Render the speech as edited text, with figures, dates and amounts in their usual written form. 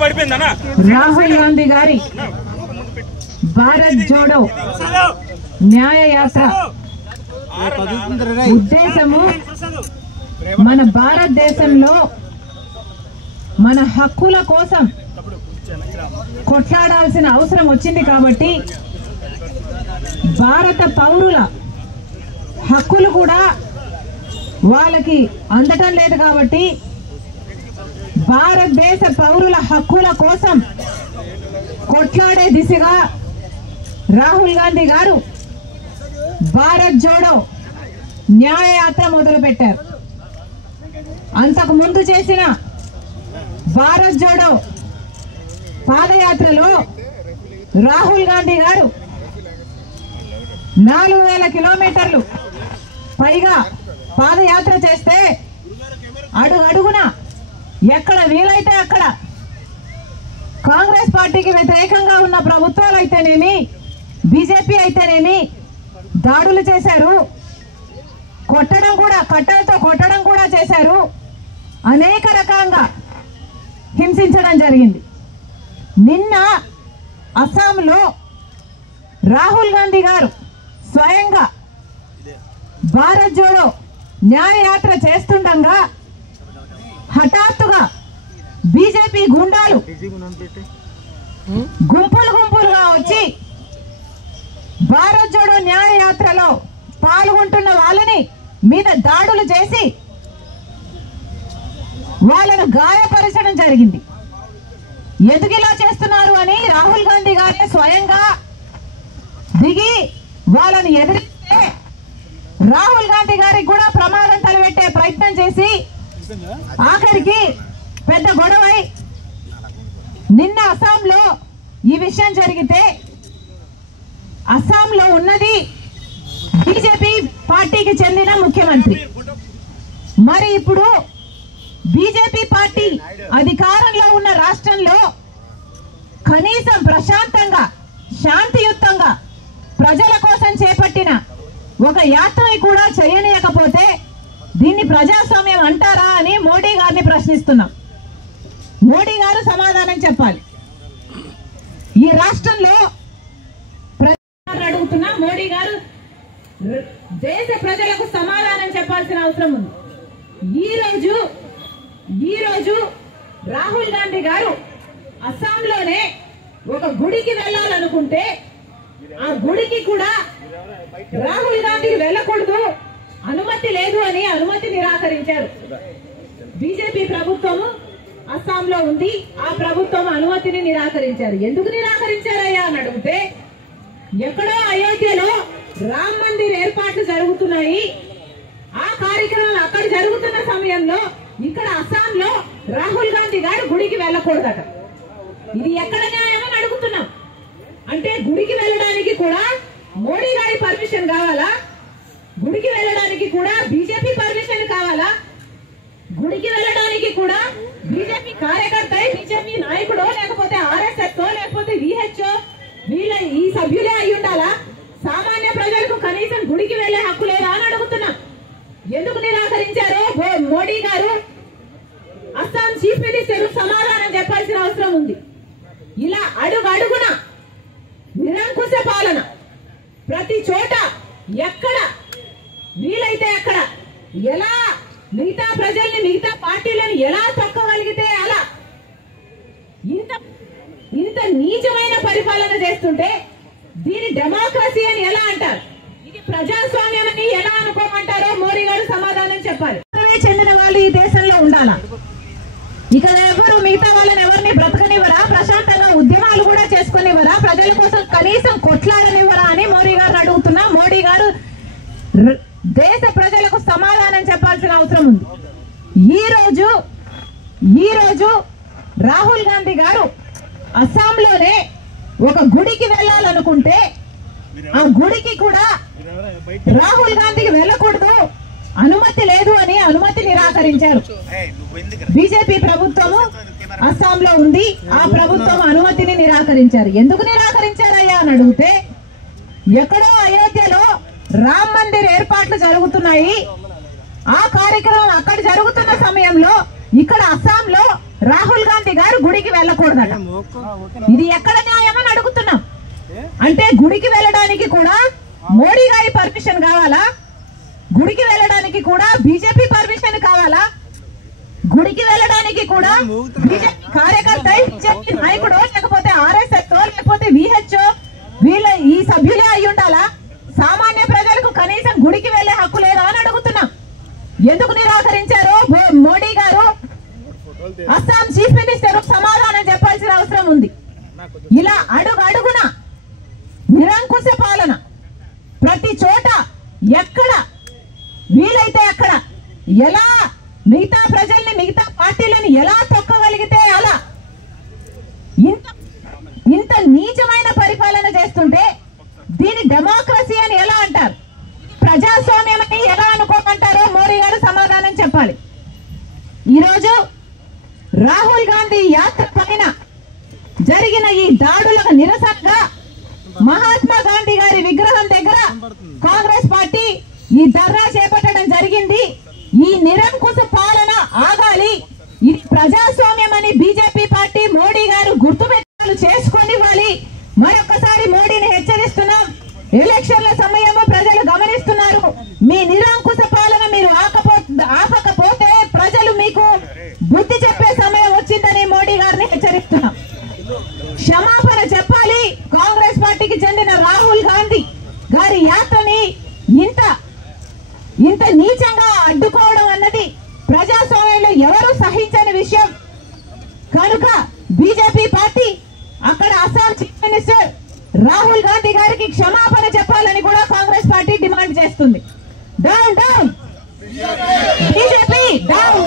రాహుల్ గాంధీ గారి భారత్ జోడో న్యాయ యాత్ర ఉద్దేశము మన భారతదేశంలో మన హక్కుల కోసం కొట్లాడాల్సిన అవసరం వచ్చింది కాబట్టి భారత పౌరుల హక్కులు కూడా వాళ్ళకి అందటం లేదు కాబట్టి భారతదేశ పౌరుల హక్కుల కోసం కొట్లాడే దిశగా రాహుల్ గాంధీ గారు భారత్ జోడో న్యాయ యాత్ర మొదలుపెట్టారు. అంతకు ముందు చేసిన భారత్ జోడో పాదయాత్రలో రాహుల్ గాంధీ గారు 4000 కిలోమీటర్లు పైగా పాదయాత్ర చేస్తే అడుగడుగున ఎక్కడ వీలైతే అక్కడ కాంగ్రెస్ పార్టీకి వ్యతిరేకంగా ఉన్న ప్రభుత్వాలు అయితేనేమి బీజేపీ అయితేనేమి దాడులు చేశారు, కొట్టడం కూడా కట్టలతో కొట్టడం కూడా చేశారు, అనేక రకంగా హింసించడం జరిగింది. నిన్న అస్సాంలో రాహుల్ గాంధీ గారు స్వయంగా భారత్ జోడో న్యాయ యాత్ర చేస్తుండగా హఠాత్తుగా బీజేపీ గుండాలు గుంపులు గుంపులుగా వచ్చి భారత్ జోడో న్యాయ యాత్రలో పాల్గొంటున్న వాళ్ళని మీద దాడులు చేసి వాళ్ళను గాయపరచడం జరిగింది. ఎందుకు ఇలా చేస్తున్నారు అని రాహుల్ గాంధీ గారే స్వయంగా దిగి వాళ్ళని ఎదిరిస్తే రాహుల్ గాంధీ గారికి కూడా ప్రమాదం తలపెట్టే ప్రయత్నం చేసి ఆఖరికి పెద్ద గొడవై నిన్న అస్సాంలో ఈ విషయం జరిగితే అస్సాంలో ఉన్నది బీజేపీ పార్టీకి చెందిన ముఖ్యమంత్రి. మరి ఇప్పుడు బీజేపీ పార్టీ అధికారంలో ఉన్న రాష్ట్రంలో కనీసం ప్రశాంతంగా శాంతియుతంగా ప్రజల కోసం చేపట్టిన ఒక యాత్రని కూడా చేయనీయకపోతే దీన్ని ప్రజాస్వామ్యం అంటారా అని మోడీ గారిని ప్రశ్నిస్తున్నాం. మోడీ గారు సమాధానం చెప్పాలి. ఈ రాష్ట్రంలో ప్రజలు అడుగుతున్నా మోడీ గారు దేశ ప్రజలకు సమాధానం చెప్పాల్సిన అవసరం ఉంది. ఈ రోజు రాహుల్ గాంధీ గారు అస్సాంలోనే ఒక గుడికి వెళ్ళాలనుకుంటే ఆ గుడికి కూడా రాహుల్ గాంధీకి వెళ్ళకూడదు, అనుమతి లేదు అని అనుమతి నిరాకరించారు. బీజేపీ ప్రభుత్వము అస్సాంలో ఉంది, ఆ ప్రభుత్వం అనుమతిని నిరాకరించారు. ఎందుకు నిరాకరించారయ్యా అని అడిగితే ఎక్కడో అయోధ్యలో రామ్ మందిర్ ఏర్పాట్లు జరుగుతున్నాయి, ఆ కార్యక్రమాలు అక్కడ జరుగుతున్న సమయంలో ఇక్కడ అస్సాంలో రాహుల్ గాంధీ గారు గుడికి వెళ్ళకూడదట. ఇది ఎక్కడ న్యాయం అని అడుగుతున్నాం. అంటే గుడికి వెళ్ళడానికి కూడా మోడీ గారి పర్మిషన్ కావాలా? గుడికి వెళ్ళడానికి కూడా బీజేపీ పర్మిషన్ కావాలా? గుడికి వెళ్ళడానికి కూడా బీజేపీ కార్యకర్త బీజేపీ నాయకుడో లేకపోతే ఆర్ఎస్ఎస్ లేకపోతే విహెచ్ఓ వీళ్ళ ఈ సభ్యులే అయి ఉండాలా? సామాన్య ప్రజలకు కనీసం గుడికి వెళ్లే హక్కు లేదా అని అడుగుతున్నాం. ఎందుకు నిరాకరించారో మోడీ గారు అస్సాం చీఫ్ మినిస్టర్ సమాధానం చెప్పాల్సిన అవసరం ఉంది. ఇలా అడుగడుగున నిరంకుశ పాలన, ప్రతి చోట ఎక్కడ వీలైతే అక్కడ ఎలా మిగతా ప్రజల్ని మిగతా పార్టీలను ఎలా తొక్కగలిగితే అలా ఇంత నీచమైన పరిపాలన చేస్తుంటే దీని డెమోక్రసీ అని ఎలా అంటారు? ఇది ప్రజాస్వామ్యం అని ఎలా అనుకోమంటారో మోడీ గారు సమాధానం చెప్పాలి. చెందిన వాళ్ళు ఈ దేశంలో ఉండాలా? ఇక్కడ ఎవరు మిగతా వాళ్ళని ఎవరిని బ్రతకనివ్వరా? ప్రశాంతంగా ఉద్యమాలు కూడా చేసుకునివ్వరా? ప్రజల కోసం కనీసం కొట్లాడనివ్వరా అని మోడీ గారు అడుగుతున్నా. మోడీ గారు దేశ ప్రజలకు సమాధానం చెప్పాల్సిన అవసరం ఉంది. ఈ రోజు రాహుల్ గాంధీ గారు అస్సాంలోనే ఒక గుడికి వెళ్ళాలనుకుంటే ఆ గుడికి కూడా రాహుల్ గాంధీకి వెళ్ళకూడదు, అనుమతి లేదు అని అనుమతి నిరాకరించారు. బీజేపీ ప్రభుత్వము అస్సాంలో ఉంది, ఆ ప్రభుత్వం అనుమతిని నిరాకరించారు. ఎందుకు నిరాకరించారయ్యా అని అడిగితే ఎక్కడో అయోధ్యలో రామ్ మందిర్ ఏర్పాట్లు జరుగుతున్నాయి, ఆ కార్యక్రమం అక్కడ జరుగుతున్న సమయంలో ఇక్కడ అస్సాంలో రాహుల్ గాంధీ గారు గుడికి వెళ్ళకూడదట. ఇది ఎక్కడ న్యాయమని అడుగుతున్నాం. అంటే గుడికి వెళ్ళడానికి కూడా మోడీ గారి పర్మిషన్ కావాలా? గుడికి వెళ్ళడానికి కూడా బీజేపీ పర్మిషన్ కావాలా? గుడికి వెళ్ళడానికి కూడా బీజేపీ కార్యకర్త, బీజేపీ నాయకుడు, లేకపోతే ఆర్ఎస్ఎస్ లేకపోతే విహెచ్ఓ వీళ్ళ ఈ సభ్యులే అయి ఉండాలా? సామాన్య ప్రజలకు కనీసం గుడికి వెళ్లే హక్కు లేదా అని అడుగుతున్నాం. ఎందుకు నిరాకరించారు మోడీ గారు? అస్సాం చీఫ్ మినిస్టర్ సమాధానం చెప్పాల్సిన అవసరం ఉంది. ఇలా అడుగు అడుగున నిరంకుశ పాలన, ప్రతి చోట ఎక్కడ వీలైతే అక్కడ ఎలా మిగతా ప్రజల్ని, మిగతా పార్టీలను ఎలా తొక్కగలిగితే అలా ఇంత నీచమైన పరిపాలన చేస్తుంటే దీని డెమోక్రసీ అని ఎలా అంటారు? ప్రజాస్వామ్యం అని ఎలా అనుకోమంటారో మోడీ గారు సమాధానం చెప్పాలి. ఈరోజు రాహుల్ గాంధీ యాత్ర పైన జరిగిన ఈ దాడులకు నిరసనగా మహాత్మా గాంధీ గారి విగ్రహం దగ్గర కాంగ్రెస్ పార్టీ ఈ ధర్నా చేపట్టడం జరిగింది. ఈ నిరంకుశ పాలన ఆగాలి, ఇది ప్రజాస్వామ్యం అని బీజేపీ పార్టీ మోడీ గారు గుర్తుపెట్టాలు చేసుకొనివ్వాలి. మరొకసారి మోడీని హెచ్చరిస్తున్నాం. ఎలక్షన్ల సమయము ప్రజలు గమనిస్తున్నారు. మీ నిరంకుశ పాలన మీరు ఆపకపోతే ప్రజలు మీకు బుద్ధి చెప్పే సమయం వచ్చిందని మోడీ గారిని హెచ్చరిస్తున్నాం. క్షమాపణ చెప్పాలి. కాంగ్రెస్ పార్టీకి చెందిన రాహుల్ గాంధీ గారి యాత్రని ఇంత నీచంగా అడ్డుకోవడం అన్నది ప్రజాస్వామ్యంలో ఎవరు సహించని విషయం. కనుక బీజేపీ పార్టీ అక్కడ అస్సాం చీఫ్ మినిస్టర్ రాహుల్ గాంధీ గారికి క్షమాపణ చెప్పాలని కూడా కాంగ్రెస్ పార్టీ డిమాండ్ చేస్తుంది. Down down BJP, down